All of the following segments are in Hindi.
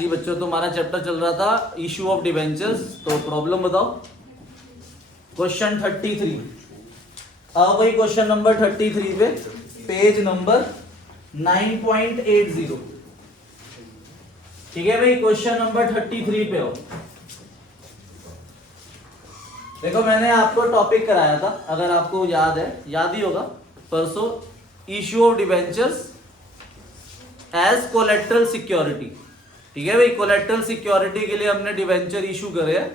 जी बच्चों, तो हमारा चैप्टर चल रहा था इशू ऑफ डिवेंचर्स। तो प्रॉब्लम बताओ। क्वेश्चन 33। अब भाई क्वेश्चन नंबर 33 पे पेज नंबर 9.80। ठीक है भाई, क्वेश्चन नंबर 33 पे हो। देखो, मैंने आपको टॉपिक कराया था, अगर आपको याद है, याद ही होगा परसों, issue of debentures as collateral security. ठीक है भाई, कोलेट्रल सिक्योरिटी के लिए हमने डिवेंचर इशू करे हैं।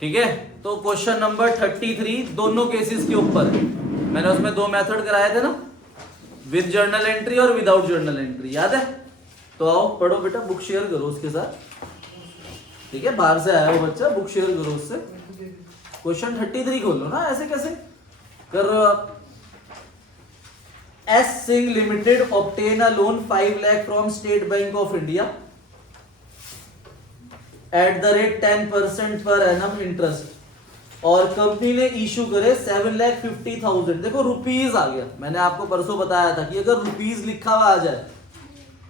ठीक है, तो क्वेश्चन नंबर 33 दोनों केसेस के ऊपर है। मैंने उसमें दो मेथड कराए थे ना, विद जर्नल एंट्री और विदाउट जर्नल एंट्री, याद है? तो आओ पढ़ो बेटा, बुक शेयर करो उसके साथ। ठीक है, बाहर से आया हो बच्चा, बुक शेयर करो उससे। क्वेश्चन 33 खोलो ना, ऐसे कैसे कर रहे हो आप? S Singh limited obtain a loan 5 lakh from State Bank of India at the rate 10% per annum interest, और कंपनी ने इशू करे 7,50,000। देखो रुपीज आ गया, मैंने आपको परसों बताया था कि अगर रुपीज लिखा हुआ आ जाए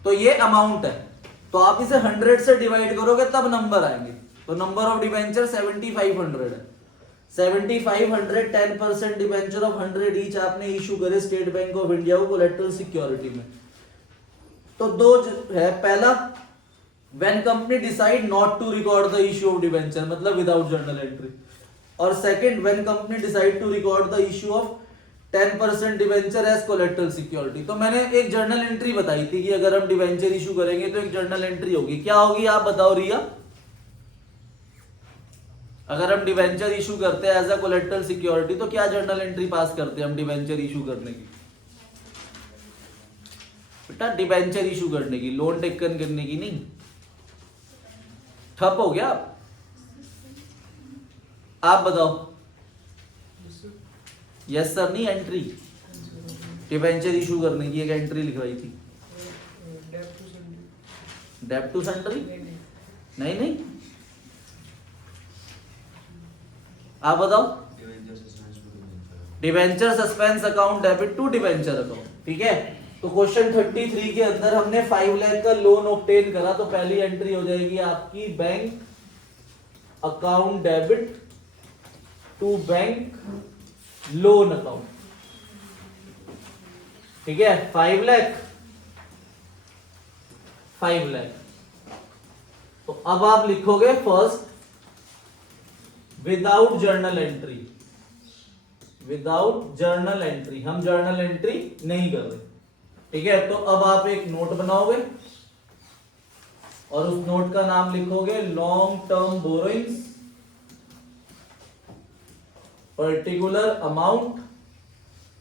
तो ये अमाउंट है, तो आप इसे 100 से डिवाइड करोगे तब नंबर आएंगे। तो नंबर ऑफ डिवेंचर 7,500 है। 7,500 10% डिवेंचर ऑफ 100 ईच आपने इशू करे स्टेट बैंक ऑफ इंडिया को कोलेट्रल सिक्योरिटी में। तो दो है, पहला when company decide not to record the issue of debenture, मतलब विदाउट जर्नल एंट्री, और second when company decide to record the issue of 10% debenture as collateral security. तो मैंने एक जर्नल एंट्री बताई थी कि अगर हम डिवेंचर इशू करेंगे तो एक जर्नल एंट्री होगी। क्या होगी आप बताओ रिया? अगर हम डिवेंचर इशू करते हैं एज अ कोलेट्रल सिक्योरिटी तो क्या जर्नल एंट्री पास करते हैं हम डिवेंचर इशू करने की? बेटा डिवेंचर इशू करने की, लोन टेकन करने की नहीं। ठप हो गया आप बताओ। यस सर नहीं, एंट्री डिवेंचर इशू करने की एक एंट्री लिखवाई थी। डेब्ट टू सन्ड्री नहीं नहीं, आप बताओ। Debenture suspense account debit to debenture account. ठीक है, तो क्वेश्चन 33 के अंदर हमने 5 लाख का लोन ऑब्टेन करा, तो पहली एंट्री हो जाएगी आपकी bank account debit to bank loan account. ठीक है, 5 लाख 5 लाख। तो अब आप लिखोगे first without journal entry. Without journal entry, हम जर्नल एंट्री नहीं कर रहे। ठीक है, तो अब आप एक नोट बनाओगे और उस नोट का नाम लिखोगे long term borrowings particular amount.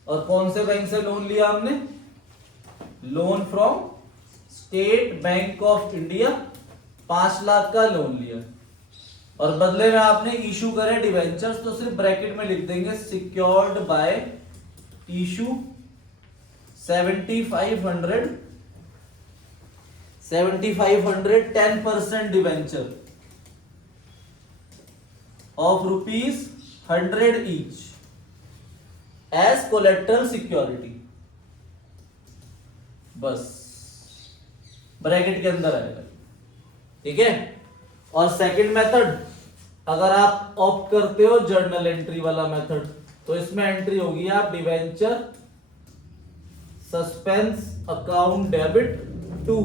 और कौन से बैंक से लोन लिया हमने? Loan from state bank of India, 5 lakh का लोन लिया, और बदले में आपने इशू करे डिवेंचर्स। तो सिर्फ ब्रैकेट में लिख देंगे secured by issue 7,500 10% debenture of ₹100 each as collateral security. बस ब्रैकेट के अंदर आएगा। ठीक है, और सेकंड मेथड, अगर आप ऑप्ट करते हो जर्नल एंट्री वाला मेथड, तो इसमें एंट्री होगी आप debenture suspense account debit to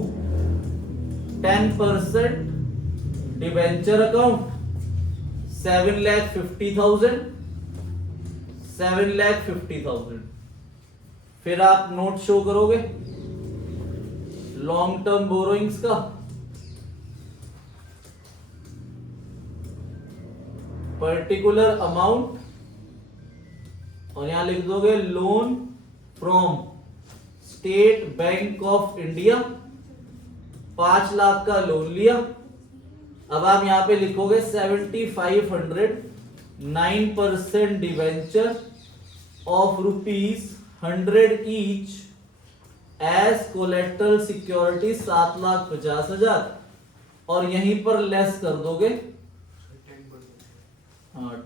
10% debenture account 7,50,000। फिर आप नोट शो करोगे लॉन्ग टर्म बोरोइंग्स का, पर्टिकुलर अमाउंट, और यहां लिख दोगे loan from state bank of India, 5 lakh का लोन लिया। अब आप यहां पे लिखोगे 7,500 9% debenture of ₹100 each as collateral security 7,50,000, और यहीं पर लेस कर दोगे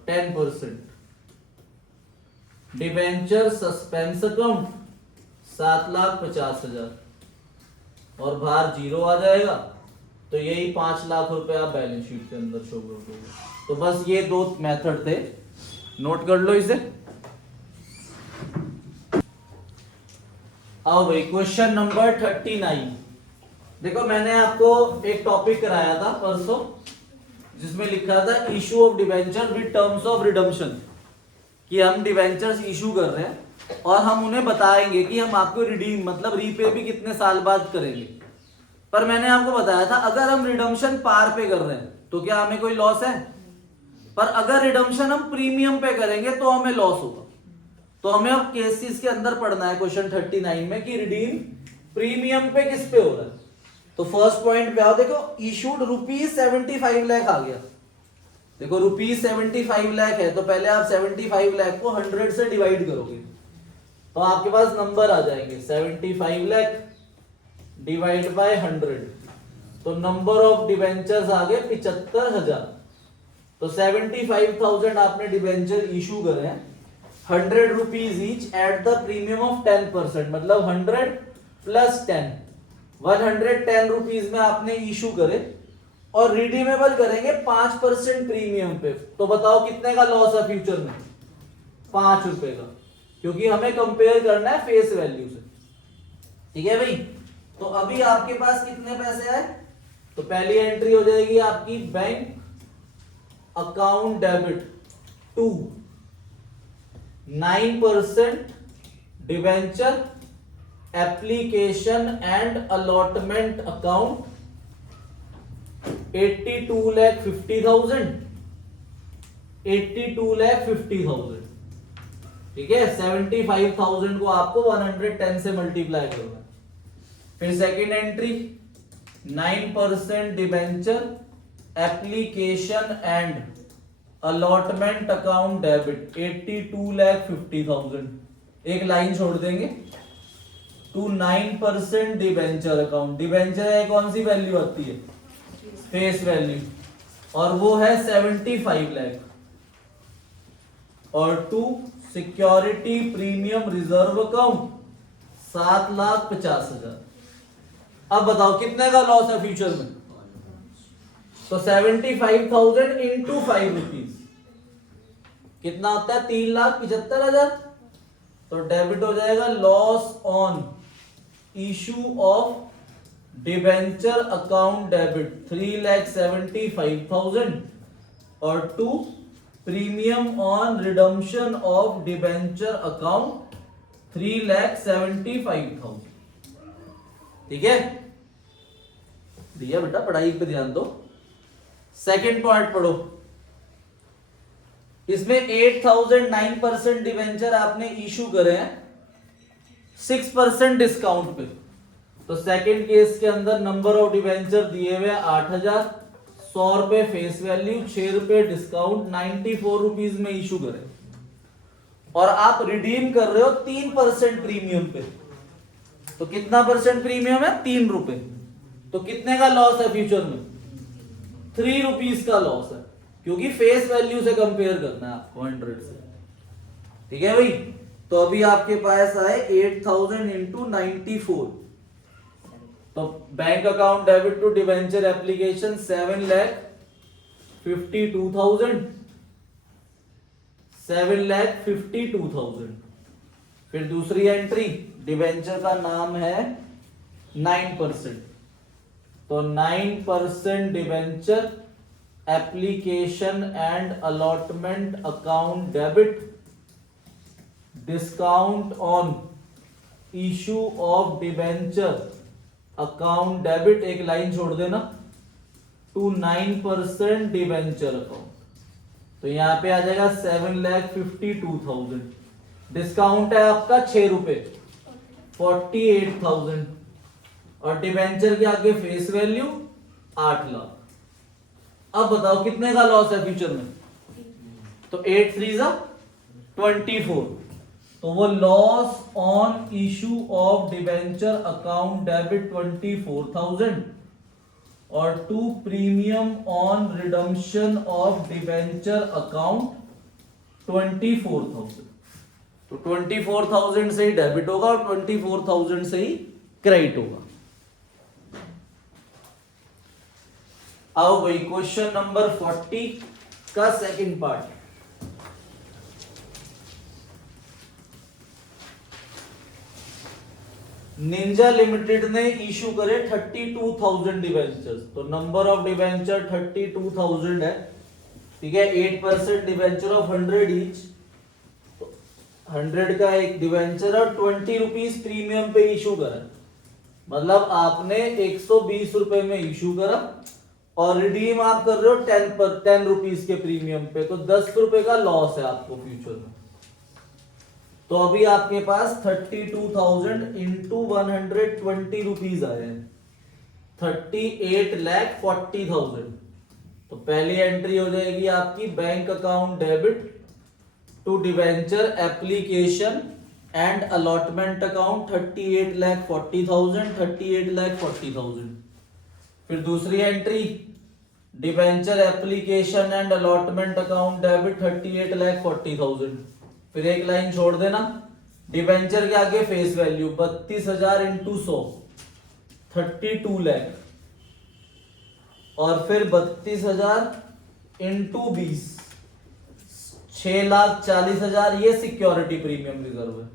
10%। डिवेंचर सस्पेंस अकाउंट 7,50,000 और बाहर जीरो आ जाएगा, तो यही 5 लाख रुपए आप बैलेंस शीट के अंदर शो करोगे। तो बस ये दो मेथड थे, नोट कर लो इसे। आओ भाई क्वेश्चन नंबर 39। देखो मैंने आपको एक टॉपिक कराया था परसों जिसमें लिखा था issue of debenture with terms of redemption, कि हम डिवेंचर्स इशू कर रहे हैं और हम उन्हें बताएंगे कि हम आपको रिडीम मतलब रीपे भी कितने साल बाद करेंगे। पर मैंने आपको बताया था अगर हम रिडम्पशन पार पे कर रहे हैं तो क्या हमें कोई लॉस है, पर अगर रिडम्पशन हम प्रीमियम पे करेंगे तो हमें लॉस होगा। तो हमें अब केसेस के अंदर पढ़ना है क्वेश्चन 39 में कि रिडीम प्रीमियम पे किस पे हो रहा है। तो फर्स्ट पॉइंट पे आओ, देखो इशूड ₹75 लाख आ गया। देखो ₹75 लाख है तो पहले आप 75 लाख को 100 से डिवाइड करोगे तो आपके पास नंबर आ जाएंगे 75 लाख डिवाइड बाय 100। तो नंबर ऑफ डिवेंचर्स आ गए 75,000। तो 75,000 आपने डिवेंचर इशू करे हैं, 100 rupees each at the premium of 10%, मतलब 100 प्लस 10, 110 रुपीज में आपने इशू करे और रिडीमेबल करेंगे 5% प्रीमियम पे। तो बताओ कितने का लॉस है फ्यूचर में? 5 रुपए का, क्योंकि हमें कंपेयर करना है फेस वैल्यू से। ठीक है भाई, तो अभी आपके पास कितने पैसे आए? तो पहली एंट्री हो जाएगी आपकी bank account debit to 9% debenture application and allotment account 82,50,000, 82,50,000। ठीक है, 75,000 को आपको 110 से मल्टीप्लाई करना है। फिर second entry 9% debenture application and allotment account debit 82,50,000, एक लाइन छोड़ देंगे टू 9% डिवेंचर अकाउंट। डिवेंचर है कौन सी वैल्यू आती है? फेस वैल्यू, और वो है 75 लाख। और to security premium reserve account 7,50,000। अब बताओ कितने का लॉस है फ्यूचर में? तो 75,000 इंटू 5 रुपीज कितना होता है? 3,75,000। तो डेबिट हो जाएगा loss on issue of debenture account debit 3,75,000 और to premium on redemption of debenture account 3,75,000। ठीक है भैया, बेटा पढ़ाई पे ध्यान दो। सेकंड पॉइंट पढ़ो, इसमें 8,009% डिवेंचर आपने इशू करे हैं 6% डिस्काउंट पे। तो सेकंड केस के अंदर नंबर ऑफ डिवेंचर दिए हुए 8,000, 100 रुपए फेस वैल्यू, 6 रुपए डिस्काउंट, 94 रुपीज में इशू करे और आप रिडीम कर रहे हो 3% प्रीमियम पे। तो कितना परसेंट प्रीमियम है? 3 रुपए। तो कितने का लॉस है फ्यूचर में? 3 रुपीज का लॉस है, क्योंकि फेस वैल्यू से कंपेयर करना है आपको 100 से। ठीक है भाई, तो अभी आपके पास आए 8,000 इंटू 94। तो bank account debit to debenture application 7,52,000, 7,52,000। फिर दूसरी एंट्री डिवेंचर का नाम है 9%। तो 9% debenture application and allotment account debit discount on issue of debenture account debit, एक लाइन छोड़ देना, टू 9% डिवेंचर अकाउंट। तो यहां पे आ जाएगा 7,52,000। डिस्काउंट है आपका 6 रुपए 48,000 और डिवेंचर के आगे फेस वैल्यू 8 लाख। अब बताओ कितने का लॉस है फ्यूचर में? तो 8 3 24। तो वो loss on issue of debenture account debit 24,000 और to premium on redemption of debenture account 24,000। तो 24,000 से ही डेबिट होगा और 24,000 से ही क्रेडिट होगा। आओ भाई क्वेश्चन नंबर 40 का सेकंड पार्ट। निंजा लिमिटेड ने इशू करे 32,000 डिवेंचर्स। तो नंबर ऑफ डिवेंचर 32,000 है, ठीक है। 8% डिवेंचर ऑफ 100 ईच, 100 का एक डिवेंचर और 20 रुपीज प्रीमियम पे इशू करा। मतलब आपने 120 रुपए में इशू करा और रिडीम आप कर रहे हो 10 रुपीज के प्रीमियम पे, तो 10 रुपए का लॉस है आपको फ्यूचर में। तो अभी आपके पास 32,000 इंटू 120 रुपीज आए हैं, 38,40,000। तो पहली एंट्री हो जाएगी आपकी bank account debit to debenture application and allotment account 38,40,000, 38,40,000। फिर दूसरी entry debenture application and allotment account debit 38,40,000। फिर एक लाइन छोड़ देना, डिवेंचर के आगे फेस वैल्यू 32,000 इंटू 100 32 लाख, और फिर 32,000 इंटू 20 6,40,000। ये सिक्योरिटी प्रीमियम रिजर्व है।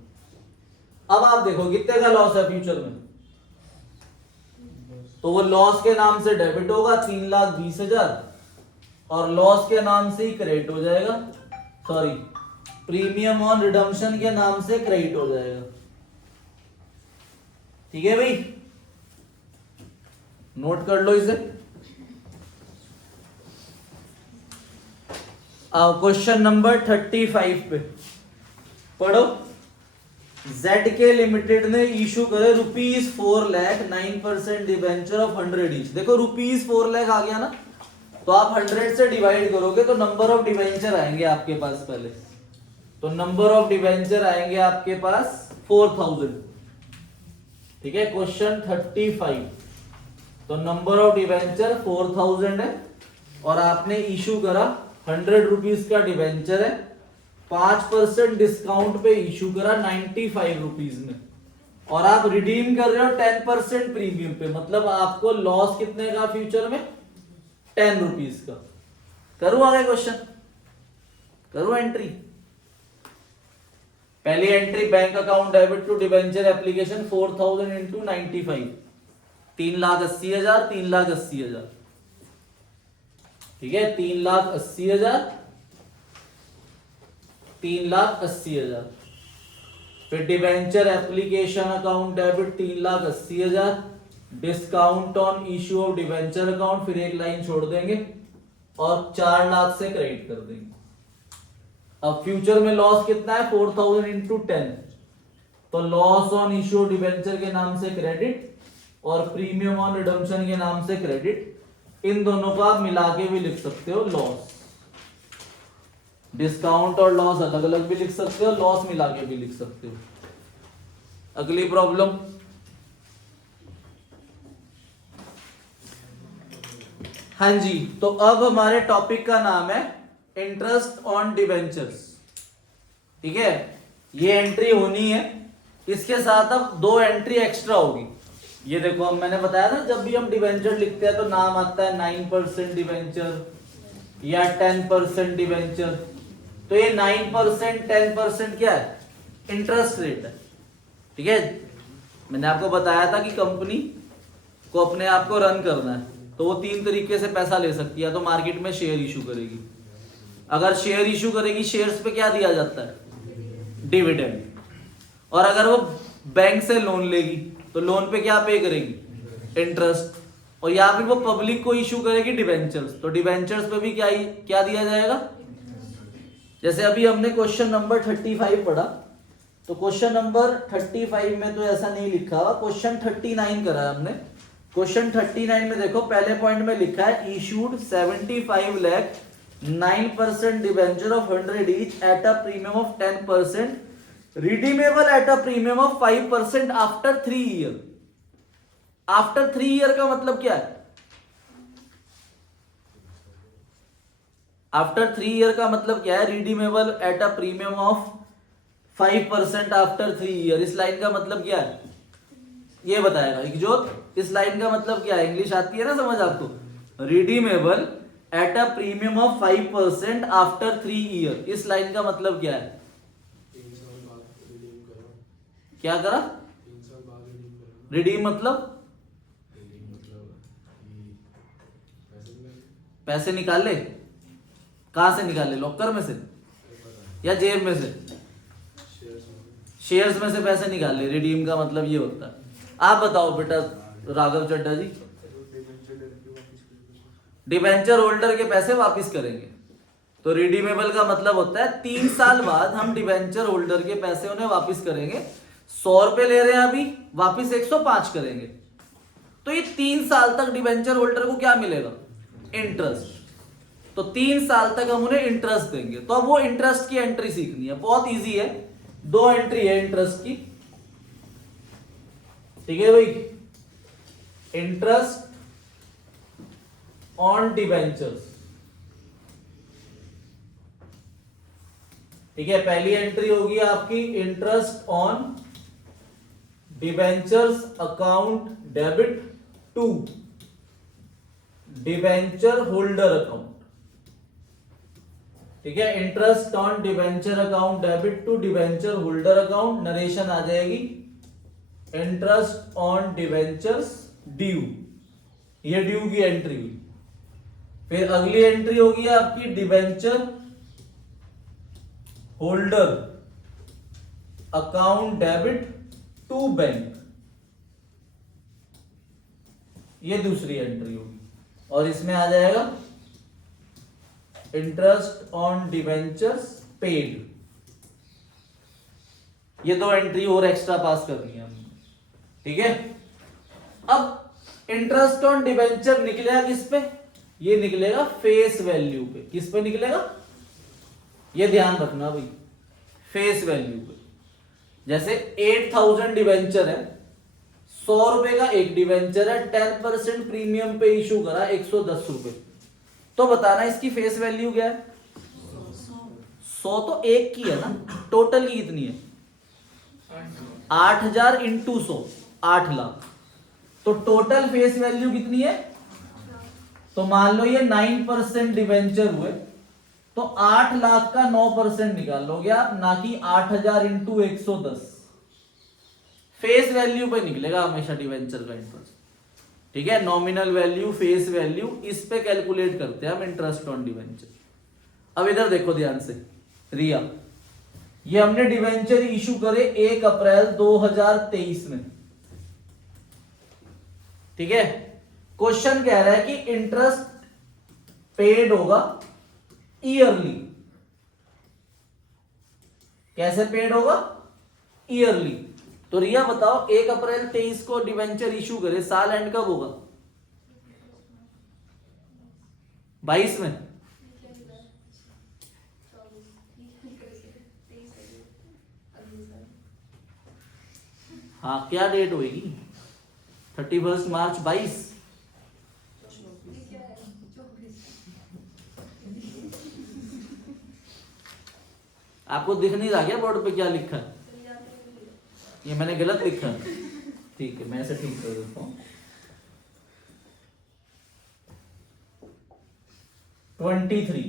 अब आप देखो कितने का लॉस है फ्यूचर में, तो वो लॉस के नाम से डेबिट होगा 3,20,000 और लॉस के नाम से ही क्रेडिट हो जाएगा, सॉरी प्रीमियम ऑन रिडम्पशन के नाम से क्रेडिट हो जाएगा। ठीक है भाई, नोट कर लो इसे। आओ क्वेश्चन नंबर 35 पे पढ़ो। ZK लिमिटेड ने इशू करे ₹4 लाख 9% डिवेंचर ऑफ 100 ईच। देखो ₹4 लाख आ गया ना, तो आप 100 से डिवाइड करोगे तो नंबर ऑफ डिवेंचर आएंगे आपके पास पहले। तो नंबर ऑफ डिवेंचर आएंगे आपके पास 4,000। ठीक है, क्वेश्चन 35। तो नंबर ऑफ डिवेंचर 4,000 है और आपने इशू करा 100 रुपीज का डिवेंचर है, 5% डिस्काउंट पे इशू करा 95 रुपीज में, और आप रिडीम कर रहे हो 10% प्रीमियम पे। मतलब आपको लॉस कितने का फ्यूचर में, 10 रुपीज का। करूं आगे क्वेश्चन, करूं एंट्री। पहली entry bank account debit to debenture application 4,000 into 95, 3,80,000, 3,80,000। ठीक है, 3,80,000, 3,80,000। फिर debenture application account debit 3,80,000, discount on issue of debenture account, फिर एक लाइन छोड़ देंगे और 4 लाख से क्रेडिट कर देंगे। अब फ्यूचर में लॉस कितना है, 4,000 इंटू 10, तो loss on issue of debenture के नाम से क्रेडिट और प्रीमियम ऑन रिडम्पशन के नाम से क्रेडिट। इन दोनों को आप मिला के भी लिख सकते हो लॉस। डिस्काउंट और लॉस अलग अलग भी लिख सकते हो, लॉस मिला के भी लिख सकते हो। अगली प्रॉब्लम, हाँ जी। तो अब हमारे टॉपिक का नाम है इंटरेस्ट ऑन डिवेंचर्स। ठीक है, ये एंट्री होनी है, इसके साथ अब 2 एंट्री एक्स्ट्रा होगी। ये देखो, अब मैंने बताया था जब भी हम डिवेंचर लिखते हैं तो नाम आता है 9% डिवेंचर या 10% डिवेंचर। तो ये 9% 10% क्या है, इंटरेस्ट रेट है। ठीक है, मैंने आपको बताया था कि कंपनी को अपने आप को रन करना है, तो वो 3 तरीके से पैसा ले सकती है। तो मार्केट में शेयर इशू करेगी, अगर शेयर इशू करेगी शेयर्स पे क्या दिया जाता है, डिविडेंड। और अगर वो बैंक से लोन लेगी तो लोन पे क्या पे करेगी, इंटरेस्ट। और या फिर वो पब्लिक को इशू करेगी डिवेंचर्स, तो डिवेंचर्स पे भी क्या दिया जाएगा। जैसे अभी हमने क्वेश्चन नंबर 35 पढ़ा, तो क्वेश्चन नंबर 35 में तो ऐसा नहीं लिखा हुआ, क्वेश्चन 39 करा है हमने। क्वेश्चन 39 में देखो, पहले पॉइंट में लिखा है issued 75 lakh 9% debenture of 100 each at a premium of 10%, redeemable at a premium of 5% after 3 year. After 3 year का मतलब क्या है, आफ्टर 3 ईयर का मतलब क्या है, redeemable at a premium of 5% after 3 year. इस लाइन का मतलब क्या है, ये बताएगा एक जो। इस लाइन का मतलब क्या है, इंग्लिश आती है ना समझ आपको। Redeemable at a premium of 5% after 3 year. इस लाइन का मतलब क्या है? 3 साल बाद रिडीम करो। क्या करा? 3 साल बाद रिडीम करो। रिडीम मतलब रिडीम मतलब कि पैसे मिलेंगे। पैसे निकाले। कहां से निकाले? लॉकर में से या जेब में से? शेयर्स में से पैसे निकाले। रिडीम का मतलब ये होता है। आप बताओ बेटा राघव चड्डा जी। डिबेंचर होल्डर के पैसे वापस करेंगे। तो रिडीमेबल का मतलब होता है 3 साल बाद हम डिबेंचर होल्डर के पैसे उन्हें वापस करेंगे। 100 रुपए ले रहे हैं अभी, वापस 105 करेंगे। तो ये 3 साल तक डिबेंचर होल्डर को क्या मिलेगा? इंटरेस्ट। तो 3 साल तक हम उन्हें इंटरेस्ट देंगे। तो अब वो इंटरेस्ट की एंट्री सीखनी है। बहुत इजी है, 2 एंट्री है इंटरेस्ट की। ठीक है भाई, इंटरेस्ट ऑन डिबेंचर्स। ठीक है, पहली एंट्री होगी आपकी interest on debentures account debit to debenture holder account. ठीक है, interest on debenture account debit to debenture holder account. Narration आ जाएगी इंटरेस्ट ऑन डिबेंचर्स ड्यू। ये ड्यू की एंट्री हुई। फिर अगली एंट्री होगी आपकी debenture holder account debit to bank. ये दूसरी एंट्री होगी और इसमें आ जाएगा इंटरेस्ट ऑन डिबेंचर्स पेड। ये 2 एंट्री और एक्स्ट्रा पास करनी है हमने। ठीक है, अब इंटरेस्ट ऑन डिबेंचर निकलेगा किस पे? ये निकलेगा फेस वैल्यू पे। किस पे निकलेगा? ये ध्यान रखना भाई, फेस वैल्यू पे। जैसे 8000 डिबेंचर है, 100 रुपए का एक डिबेंचर है, 10% प्रीमियम पे इशू करा 110 रुपए। तो बताना इसकी फेस वैल्यू क्या है? 100 तो एक की है ना, टोटल की कितनी है? 8000 इंटू 100, 8 लाख। तो टोटल फेस वैल्यू कितनी है? तो मान लो ये 9% डिबेंचर हुए, तो 8 लाख का 9% निकालोगे आप, ना कि 8000 इंटू 110। फेस वैल्यू पे निकलेगा हमेशा डिबेंचर का इंटरेस्ट। ठीक है, नॉमिनल वैल्यू, फेस वैल्यू, इस पे कैलकुलेट करते हैं हम इंटरेस्ट ऑन डिबेंचर। अब इधर देखो ध्यान से, रिया, ये हमने डिबेंचर इशू करे 1 अप्रैल 2023 में। ठीक है, क्वेश्चन कह रहा है कि इंटरेस्ट पेड होगा ईयरली। कैसे पेड होगा? ईयरली। तो रिया बताओ 1 अप्रैल 23 को डिबेंचर इशू करे, साल एंड कब होगा? 22 में। हाँ, क्या डेट होगी? 31 मार्च 22। आपको दिख नहीं रहा क्या बोर्ड पे क्या लिखा है? ये मैंने गलत लिखा। ठीक है, मैं ऐसे ठीक कर देता हूं। 23।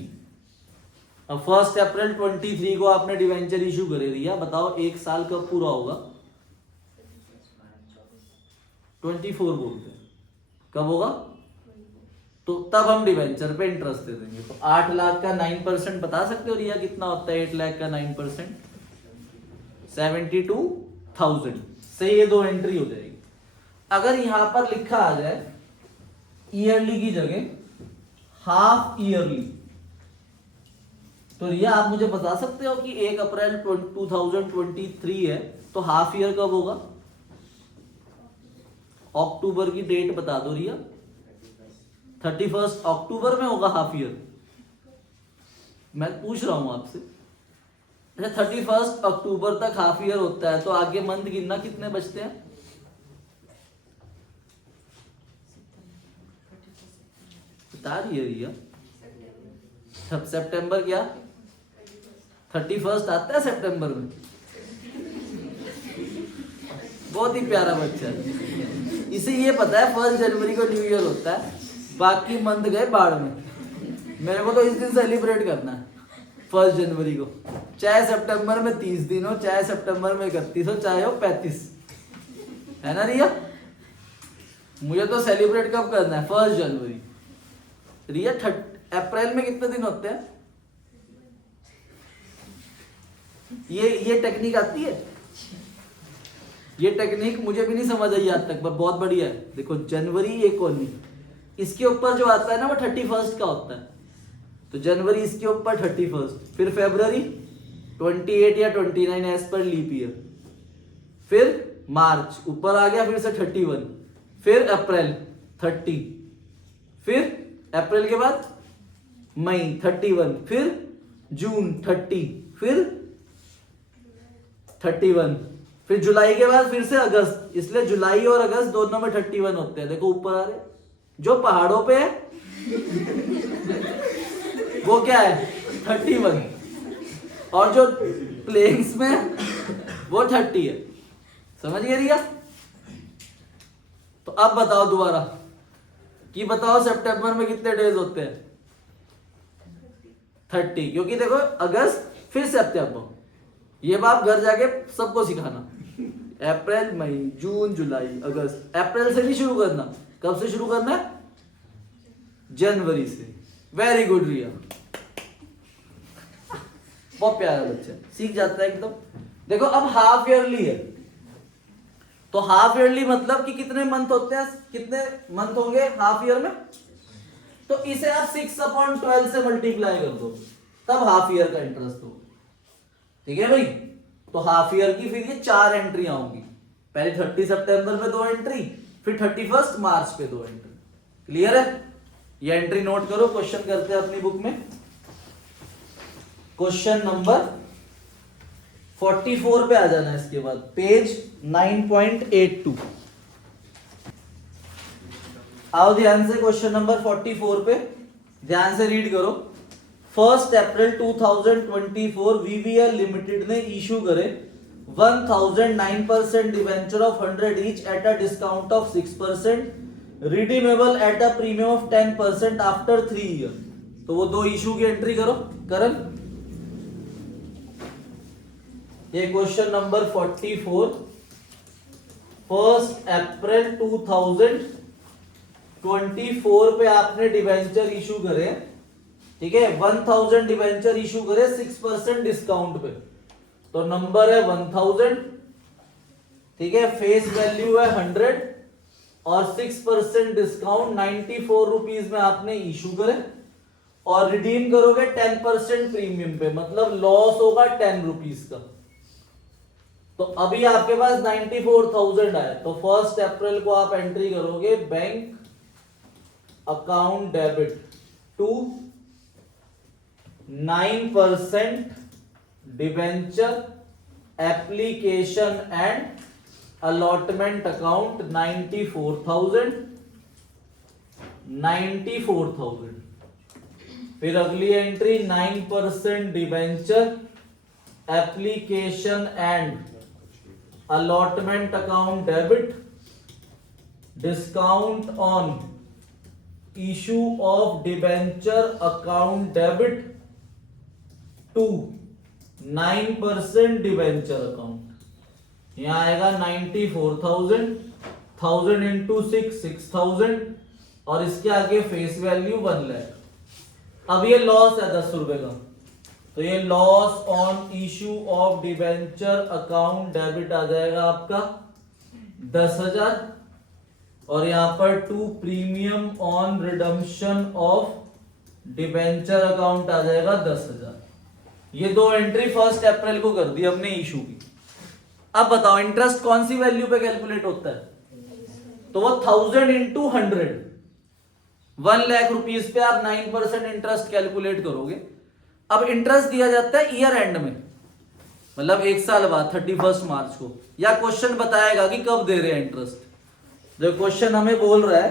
अब 1 अप्रैल 23 को आपने डिवेंचर इशू करे दिया। बताओ 1 साल कब पूरा होगा? 24 बोलते हैं। कब होगा? तो तब हम डिवेंचर पे इंटरेस्ट दे देंगे। तो 8 लाख का 9% बता सकते हो रिया कितना होता है? 8 लाख का 9% 72,000 से ये 2 एंट्री हो जाएगी। अगर यहां पर लिखा आ जाए ईयरली की जगह हाफ ईयरली, तो रिया आप मुझे बता सकते हो कि 1 अप्रैल 2023 है, तो हाफ ईयर कब होगा? अक्टूबर की डेट बता दो रिया। 31 अक्टूबर में होगा हाफ ईयर। मैं पूछ रहा हूं आपसे। अच्छा, 31 अक्टूबर तक हाफ ईयर होता है, तो आगे मंथ गिनना कितने बचते हैं? बता रही है रिया। सब सितंबर क्या 31 आता है सितंबर में? बहुत ही प्यारा बच्चा है। इसे ये पता है 1 जनवरी को न्यू ईयर होता है। बाकी मंथ गए बाढ़ में। मेरे को तो इस दिन सेलिब्रेट करना है 1 जनवरी को, चाहे सितंबर में 30 दिन हो, चाहे सितंबर में 31 हो, चाहे हो 35, है ना रिया? मुझे तो सेलिब्रेट कब करना है? 1 जनवरी। रिया अप्रैल में कितने दिन होते हैं? ये टेक्निक आती है? ये टेक्निक मुझे भी नहीं समझ आई आज तक, पर बहुत बढ़िया है। देखो जनवरी एक ओनली, इसके ऊपर जो आता है ना वो 31 का होता है, तो जनवरी इसके ऊपर 31, फिर फरवरी 28 या 29 एज पर लीप ईयर, फिर मार्च ऊपर आ गया फिर से 31, फिर अप्रैल 30, फिर अप्रैल के बाद मई 31, फिर जून 30, फिर 31, फिर जुलाई के बाद फिर से अगस्त, इसलिए जुलाई और अगस्त दोनों में 31 होते हैं। देखो ऊपर आ रहे, जो पहाड़ों पे है वो क्या है? 31, और जो प्लेन्स में वो 30 है। समझ गए रिया? तो अब बताओ दोबारा कि बताओ सितंबर में कितने डेज होते हैं? 30, क्योंकि देखो अगस्त फिर सितंबर, ये बात घर जाके सबको सिखाना। अप्रैल मई जून जुलाई अगस्त, अप्रैल से नहीं शुरू करना। कब से शुरू करना है? जनवरी से। वेरी गुड रिया, बहुत प्यारा बच्चा, सीख जाता है एकदम। देखो अब हाफ ईयरली है, तो हाफ ईयरली मतलब कि कितने मंथ होते हैं? कितने मंथ होंगे हाफ ईयर में? तो इसे आप 6/12 से मल्टीप्लाई कर दो, तब हाफ ईयर का इंटरेस्ट हो। ठीक है भाई? तो हाफ ईयर की फिर ये 4 एंट्रियां होंगी, पहले 30 सितंबर पे 2 एंट्री, फिर 31 मार्च पे 2 एंट्री। क्लियर है? ये एंट्री नोट करो, क्वेश्चन करते हैं अपनी बुक में। क्वेश्चन नंबर 44 पे आ जाना है, इसके बाद पेज 9.82। आओ ध्यान से क्वेश्चन नंबर 44 पे ध्यान से रीड करो। 1 अप्रैल 2024 वीवीएल लिमिटेड ने इशू करे 1009% debenture of 100 each at a discount of 6%, redeemable at a premium of 10% after 3 year. तो वो 2 इशू की एंट्री करो करण। ये क्वेश्चन नंबर 44, 1 अप्रैल 2024 पे आपने डिवेंचर इशू करे, ठीक है? 1000 डिवेंचर इशू करे 6% डिस्काउंट पे, तो नंबर है 1000, ठीक है? फेस वैल्यू है 100 और 6% डिस्काउंट 94 रुपीज में आपने इशू करे, और रिडीम करोगे 10% प्रीमियम पे, मतलब लॉस होगा 10 रुपीज का। तो अभी आपके पास 94,000 आया, तो 1 अप्रैल को आप एंट्री करोगे bank account debit to 9% debenture application and allotment account 94,000। फिर अगली entry 9% debenture application and allotment account debit, discount on issue of debenture account debit to 9% debenture account. यहां आएगा 94,000, 1000 इंटू 6,000, और इसके आगे फेस वैल्यू 1 लाख। अब ये लॉस है 10 रुपए का, तो ये loss on issue of debenture account debit आ जाएगा आपका 10,000, और यहां पर to premium on redemption of debenture account आ जाएगा 10,000। ये 2 एंट्री 1 अप्रैल को कर दी हमने इशू की। अब बताओ इंटरेस्ट कौन सी वैल्यू पे कैलकुलेट होता है? तो वो 1000 इंटू 100, 1 लाख रुपीज पे आप 9% इंटरेस्ट कैलकुलेट करोगे। अब इंटरेस्ट दिया जाता है ईयर एंड में, मतलब 1 साल बाद 31 मार्च को, या क्वेश्चन बताएगा कि कब दे रहे हैं इंटरेस्ट। जो क्वेश्चन हमें बोल रहा है,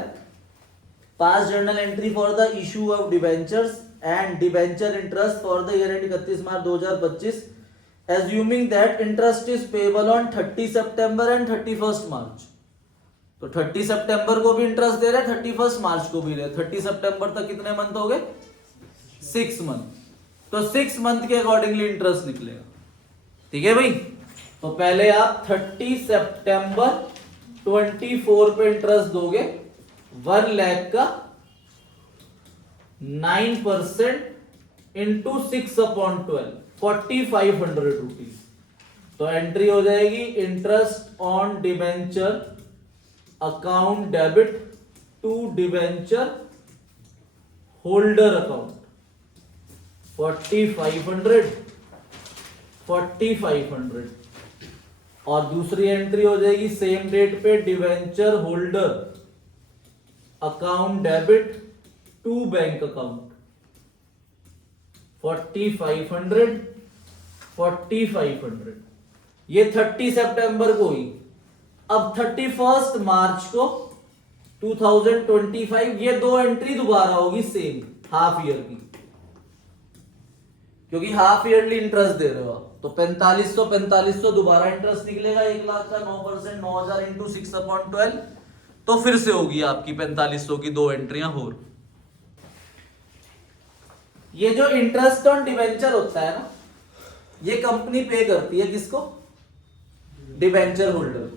पास journal entry for the issue of debentures and debenture interest for the year and 31 March 2025, assuming that interest is payable on 30 September and 31 मार्च। तो 30 सितंबर को भी इंटरेस्ट दे रहे हैं, 31 मार्च को भी दे रहे हैं। 30 सितंबर तक कितने मंथ हो गए? 6 मंथ। तो 6 मंथ के अकॉर्डिंगली इंटरेस्ट निकलेगा। ठीक है भाई, तो पहले आप 30 सितंबर 24 पे इंटरेस्ट दोगे 1 लाख का 9% इंटू 6/12 4500 रुपीज। तो एंट्री हो जाएगी interest on debenture account debit to debenture holder account 4500। और दूसरी एंट्री हो जाएगी सेम डेट पे debenture holder account debit to bank account 4500। ये 30 सितंबर को हुई। अब 31 मार्च को 2025 ये दो एंट्री दोबारा होगी सेम हाफ ईयर की, क्योंकि हाफ ईयरली इंटरेस्ट दे रहे हो आप। तो 4500 दोबारा इंटरेस्ट निकलेगा 1 लाख का 9%, 9000 इंटू 6/12। तो फिर से होगी आपकी 4500 की दो एंट्रियां हो। ये जो इंटरेस्ट ऑन डिवेंचर होता है ना, ये कंपनी पे करती है किसको? Debenture holder.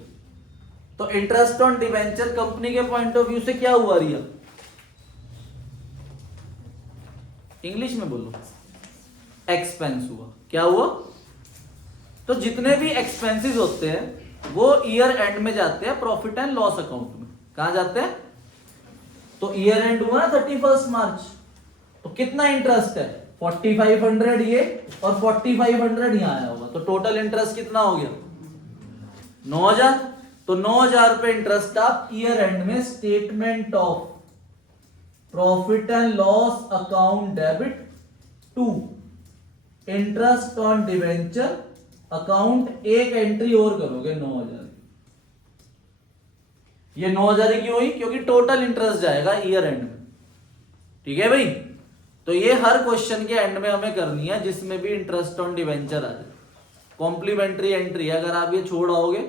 तो इंटरेस्ट ऑन डिवेंचर कंपनी के पॉइंट ऑफ व्यू से क्या हुआ रिया? इंग्लिश में बोलो। एक्सपेंस हुआ। क्या हुआ? तो जितने भी एक्सपेंसेस होते हैं वो ईयर एंड में जाते हैं प्रॉफिट एंड लॉस अकाउंट में। कहां जाते हैं? तो ईयर एंड हुआ ना 31 मार्च, तो कितना इंटरेस्ट है? 4500 ये और 4500 यहां आया होगा। तो टोटल इंटरेस्ट कितना हो गया? 9000। तो 9000 पे इंटरेस्ट आप ईयर एंड में statement of profit and loss account debit to interest on debenture account एक एंट्री और करोगे 9000। ये 9000 क्यों हुई? क्योंकि टोटल इंटरेस्ट जाएगा ईयर एंड में। ठीक है भाई, तो ये हर क्वेश्चन के एंड में हमें करनी है जिसमें भी इंटरेस्ट ऑन डिवेंचर आ जाए। कॉम्प्लीमेंट्री एंट्री, अगर आप ये छोड़ आओगे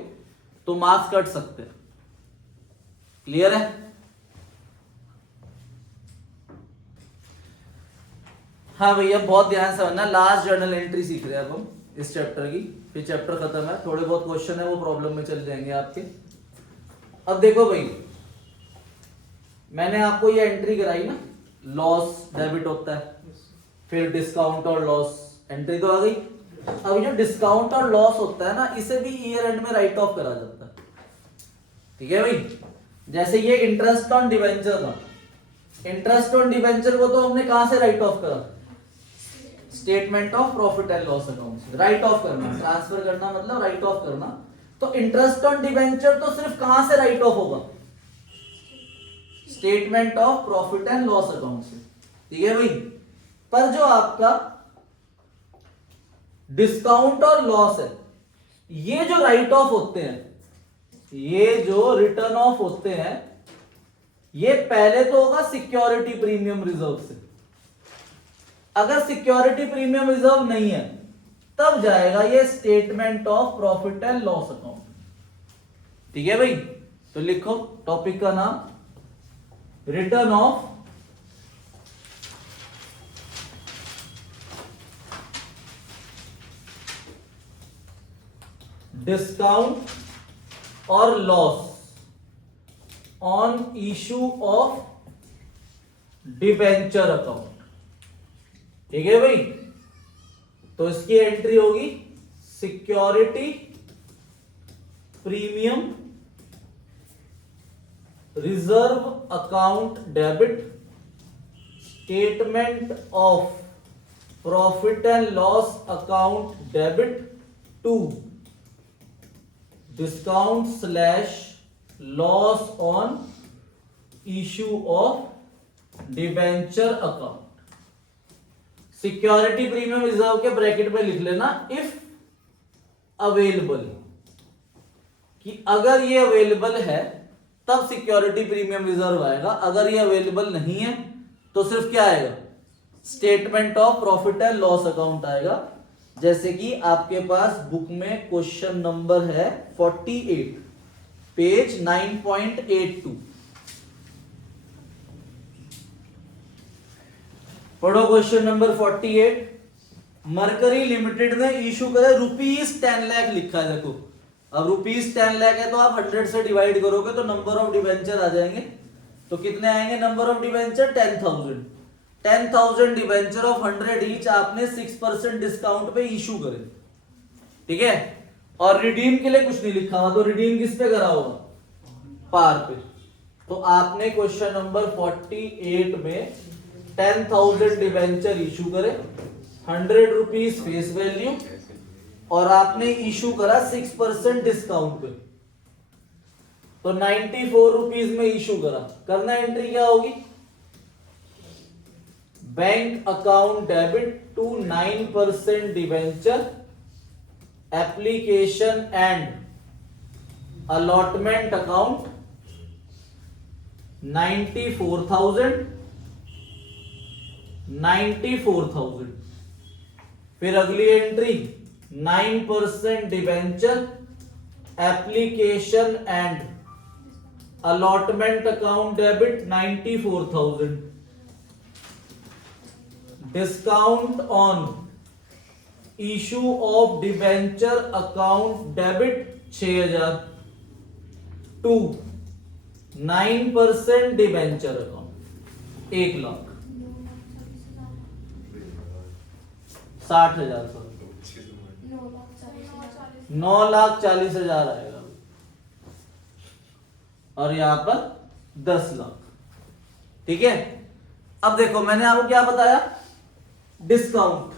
तो मार्क्स कट सकते हैं। क्लियर है? हाँ भैया, बहुत ध्यान से समझना। लास्ट जर्नल एंट्री सीख रहे हैं अब हम इस चैप्टर की, फिर चैप्टर खत्म है। थोड़े बहुत क्वेश्चन है वो प्रॉब्लम में चल जाएंगे आपके। अब देखो भाई, मैंने आपको ये एंट्री कराई ना, लॉस डेबिट होता है, फिर डिस्काउंट और लॉस एंट्री तो आ गई। अब जो डिस्काउंट और लॉस होता है ना, इसे भी ईयर एंड में राइट ऑफ करा जाता है। ठीक है भाई, जैसे ये इंटरेस्ट ऑन डिवेंचर था, इंटरेस्ट ऑन डिवेंचर को तो हमने कहां से राइट ऑफ करा? Statement of profit and loss account से राइट ऑफ करना। ट्रांसफर करना मतलब राइट ऑफ करना। तो इंटरेस्ट ऑन डिवेंचर तो सिर्फ कहां से राइट ऑफ होगा? Statement of profit and loss account से। ठीक है भाई, पर जो आपका डिस्काउंट और लॉस है, ये जो राइट ऑफ होते हैं, ये जो रिटर्न ऑफ होते हैं, ये पहले तो होगा सिक्योरिटी प्रीमियम रिजर्व से। अगर सिक्योरिटी प्रीमियम रिजर्व नहीं है तब जाएगा ये statement of profit and loss account. ठीक है भाई, तो लिखो टॉपिक का नाम रिटर्न ऑफ डिस्काउंट और loss on issue of debenture account. ठीक है भाई, तो इसकी एंट्री होगी security premium reserve account debit statement of profit and loss account debit to discount slash loss on issue of debenture account. Security premium reserve के ब्रैकेट में लिख लेना इफ अवेलेबल, कि अगर ये अवेलेबल है तब सिक्योरिटी प्रीमियम रिजर्व आएगा। अगर ये अवेलेबल नहीं है तो सिर्फ क्या आएगा? Statement of profit and loss account आएगा। जैसे कि आपके पास बुक में क्वेश्चन नंबर है 48, पेज 9.82 पढ़ो क्वेश्चन नंबर 48। मरकरी लिमिटेड ने इशू करे ₹10 लाख लिखा है। देखो अब ₹10 लाख है तो आप 100 से डिवाइड करोगे तो नंबर ऑफ डिवेंचर आ जाएंगे। तो कितने आएंगे number of debenture? 10,000। 10,000 debenture of 100 each आपने 6% डिस्काउंट पे इशू करे, ठीक है। और रिडीम के लिए कुछ नहीं लिखा हुआ, तो रिडीम किस पे करा होगा? पार पे। तो आपने क्वेश्चन नंबर 48 में 10,000 डिवेंचर इशू करे, 100 रुपीज फेस वैल्यू, और आपने इशू करा 6% डिस्काउंट पे, तो 94 रुपीज में इशू करा। करना एंट्री क्या होगी? Bank account debit to 9% debenture application and allotment account 94,000। फिर अगली entry 9% debenture application and allotment account debit 94,000। Discount on issue of debenture account debit 6,000 to 9% debenture account 1,00,000 60,000 9,40,000 आएगा। और यहां पर 10 लाख, ठीक है। अब देखो मैंने आपको क्या बताया? डिस्काउंट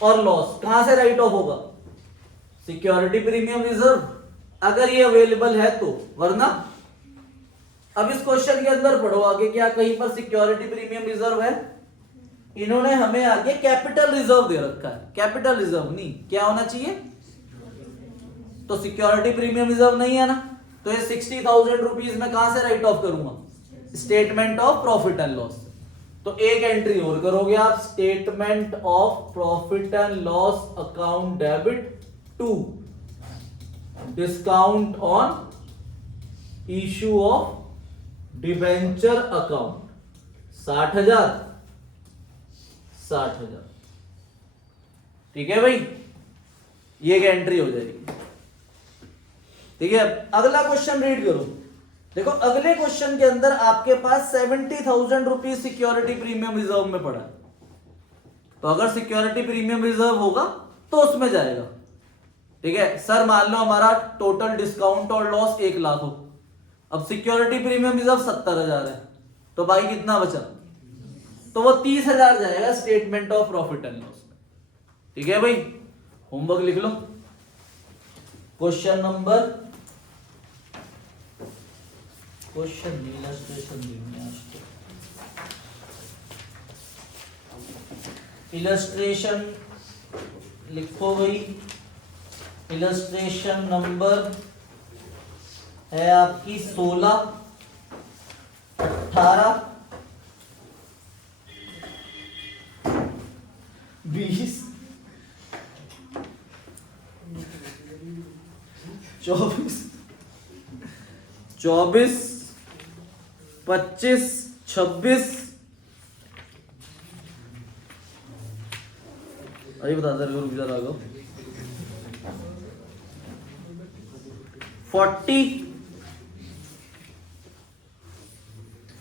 और लॉस कहां से राइट ऑफ होगा? सिक्योरिटी प्रीमियम रिजर्व, अगर ये अवेलेबल है तो, वरना अब इस क्वेश्चन के अंदर पढ़ो आगे, क्या कहीं पर सिक्योरिटी प्रीमियम रिजर्व है? इन्होंने हमें आगे कैपिटल रिजर्व दे रखा है, कैपिटल रिजर्व नहीं, क्या होना चाहिए? तो सिक्योरिटी प्रीमियम रिजर्व नहीं है ना, तो ये 60,000 रुपीज में कहां से राइट ऑफ करूंगा? Statement of profit and loss. तो एक एंट्री और करोगे आप, statement of profit and loss account debit to discount on issue of debenture account 60,000। ठीक है भाई, ये एक एंट्री हो जाएगी, ठीक है। अगला क्वेश्चन रीड करो। देखो अगले क्वेश्चन के अंदर आपके पास 70,000 रुपीज सिक्योरिटी प्रीमियम रिजर्व में पड़ा है। तो अगर सिक्योरिटी प्रीमियम रिजर्व होगा तो उसमें जाएगा, ठीक है। सर मान लो हमारा टोटल डिस्काउंट और लॉस 1,00,000 हो, अब सिक्योरिटी प्रीमियम रिजर्व 70,000 है, तो भाई कितना बचा? तो वो 30,000 जाएगा statement of profit and loss में, ठीक है भाई। होमवर्क लिख लो। क्वेश्चन नंबर इलस्ट्रेशन लिखो भाई। इलस्ट्रेशन नंबर है आपकी 16, 18, 20, 24, 25, 26। अभी बता दे रुक जरा आगे। 40,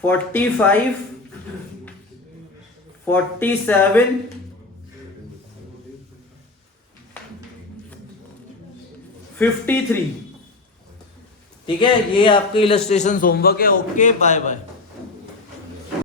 45, 47, 53, ठीक है। ये आपके इलस्ट्रेशन होमवर्क है। Okay bye bye.